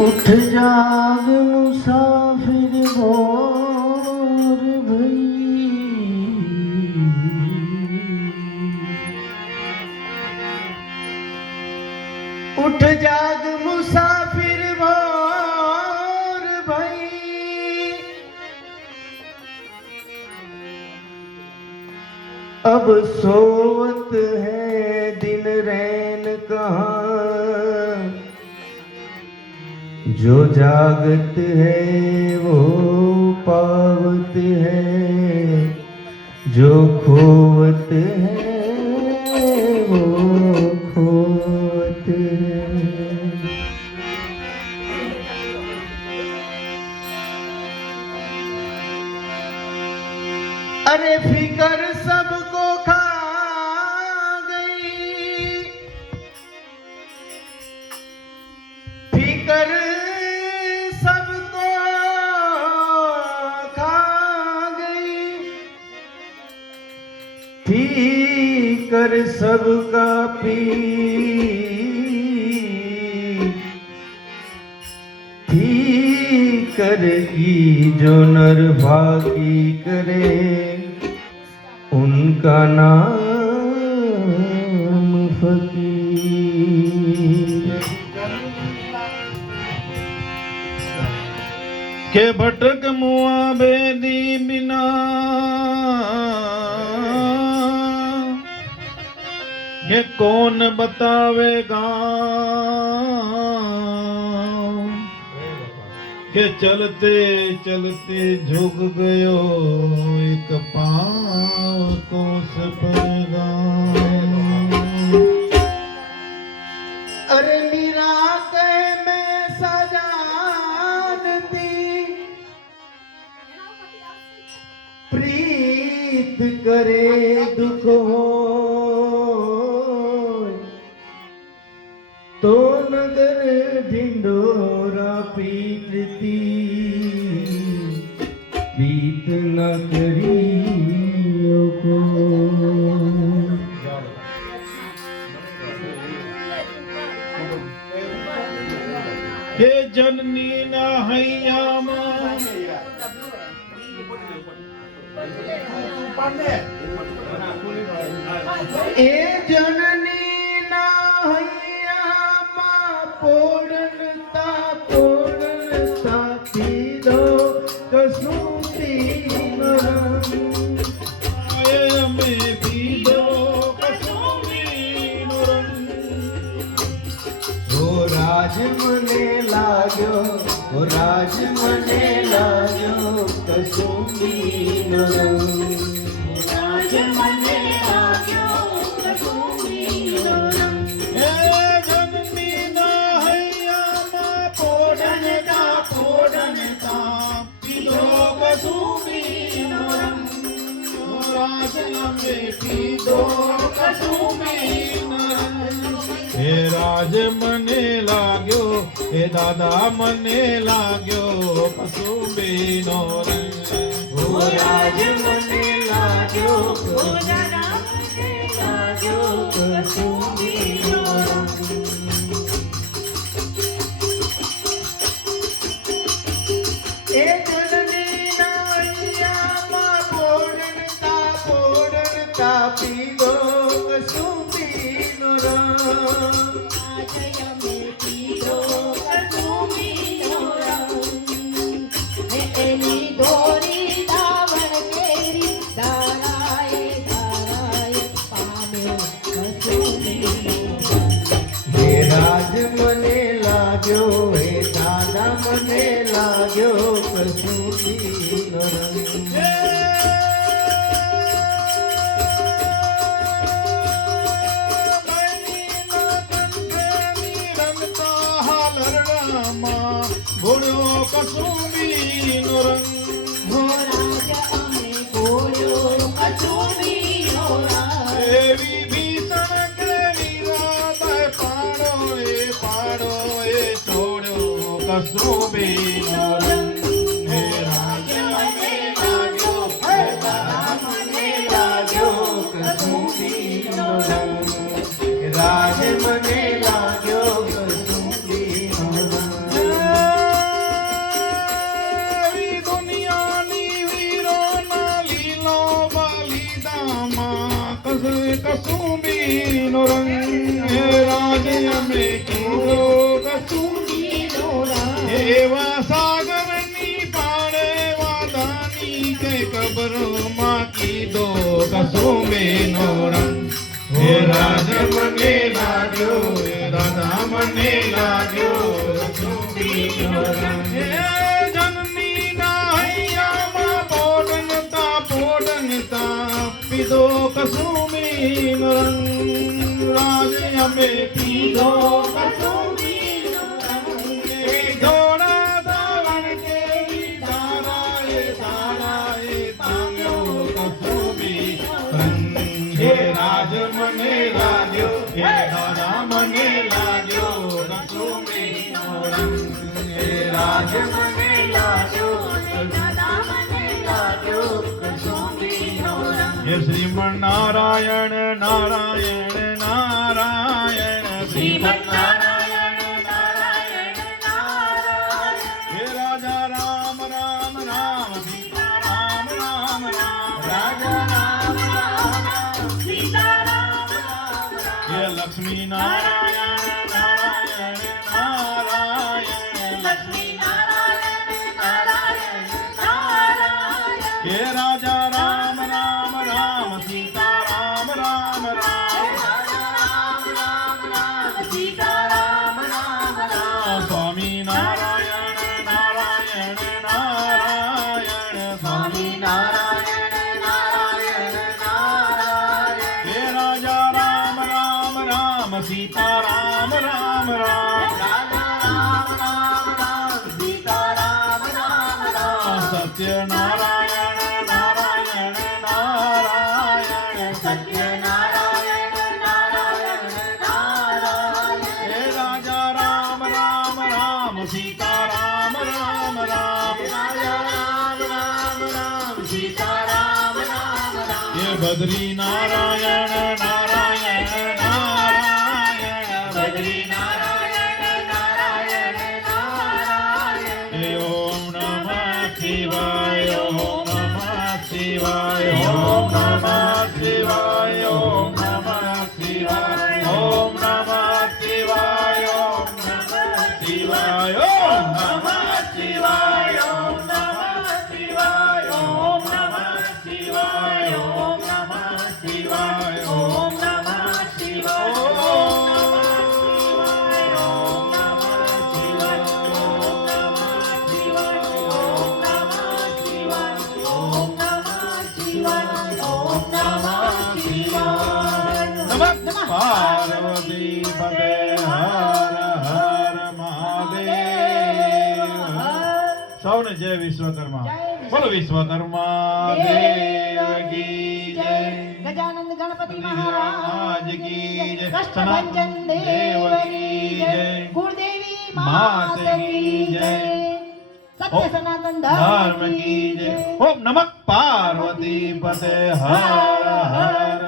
उठ जाग मुसाफिर भोर भई, उठ जाग मुसाफिर भोर भई, अब सोवत है दिन रैन कहाँ, जो जागत है वो पावत है, जो खोवत है वो खोवत है। अरे फिकर सबको खा गई, फिकर सबको खा गई, फिकर सबका पी, फिकर की जो नर भागी करे, उनका नाम फकीर। के भटक मुआ बेदी बिना, के कौन बतावेगा, के चलते चलते झुक गयो एक पाँव को सपनेगा। अरे मीरा कहे मैं सजानती, प्रीत करे दुख हो तो नगर ढिंडोरा पीटती, प्रीत न करियो को। के जननी ना हैया ए जननी ना हैया मां पोड़नता पोड़नता पीदो कसूती नरम, में पीदो कसूती नरम। ओ राज मने लाग्यो, ओ राज मने लाग्यो कसूती नरम, राज मने लाग्यो कसूती नरम। हे जननी ना हैया मां पोड़नता पोड़नता पीदो कसूती नरम। राज में पीदो कसूती नरम। हे राज मने लाग्यो, हे दादा मने लाग्यो कसुंबीनो रे। ओ राज मने लाग्यो, ओ दादा मने लाग्यो कसुंबीनो रंग। ए जननी ना हैया मां पोड़नता पोड़नता पीदो कसुंबीनो रंग। मने लाग्यो हे दादा मने लाग्यो कसूती नरम। ભોળ્યો કસુંબીનો રંગ, હો રાજ અમે ભોળ્યો કસુંબીનો રંગ। એવી ભીષણ કેવી રાત પાડો એ છોડ્યો કસુંબીનો રંગ। હે રાજ મને लाग्यो હે દાદા મને लाग्यो कसुंबीનો રંગ। રાજ મને लाग्यो कसुंबीનો રંग। નો રંગ હે રાજ અમે કીધો કસુંબીનો રંગ એવા સાગરની પાડે વાદાની કે કબરમાં કીધો કસુંબીનો રંગ હે રાજ મને લાગ્યો હે દાદા મને લાગ્યો કસુંબીનો રંગ હે જનની ના હૈયામાં પોડનતા પીધો કસુંબીનો રંગ રાજ અમે પીધો કસુંબીનો રંગ એ જોડા દાવણ કેવી તારાએ તામ્યો કસુંબીનો રંગ હે રાજ મને લાગ્યો હે દાદા મને લાગ્યો કસુંબીનો રંગ હે રાજ મને લાગ્યો હે શ્રીમન નારાયણ નારાયણ નારાયણ શ્રીમન નારાયણ નારાયણ નારાયણ હે રાજા રામ રામ રામ સીતા રામ રામ રામ રાજા રામ રામ સીતા રામ રામ હે લક્ષ્મી નારાયણ નારાયણ નારાયણ લક્ષ્મી નારાયણ નારાયણ નારાયણ હે રાજા રામ રામ રામ સીતા રામ રામ રામ સીતા રામ રામ રામ સ્વામી નારાયણ નારાયણ નારાયણ સ્વામી નારાયણ નારાયણ નારાયણ હે રાજા રામ રામ રામ સીતા રામ રામ રામ રાજા રામ રામ રામ સીતા રામ રામ રામ સત્ય નારાયણ નારાયણ નારાયણ સત્ય નારાયણ નારાયણ નારાયણ હે રાજા રામ રામ રામ સીતા રામ રામ રામ રાજા રામ રામ રામ સીતા રામ રામ રામ હે બદ્રી નારાયણ નારાયણ નારાયણ બદ્રી નારાયણ નારાયણ નારાયણ હે ઓમ નમઃ શિવાય ઓમ નમઃ શિવાય ઓમ નમઃ શિવાય ઓમ નમઃ શિવાય ઓમ નમઃ શિવાય ઓમ નમઃ શિવાય ઓમ નમઃ શિવાય ઓમ નમઃ શિવાય ઓમ નમઃ શિવાય ઓમ નમઃ શિવાય ઓમ નમઃ પાર્વતી પતે હર હર મહાદેવ સૌને જય વિશ્વકર્મા બોલો વિશ્વકર્મા દેવ કી જય ગજાનંદ ગણપતિ મહારાજ કી જય કષ્ટભંજન દેવ કી જય ગુરુદેવી માત કી જય સત્ય સનાતન ધર્મ કી જય ઓમ નમઃ પાર્વતી પતે હર હર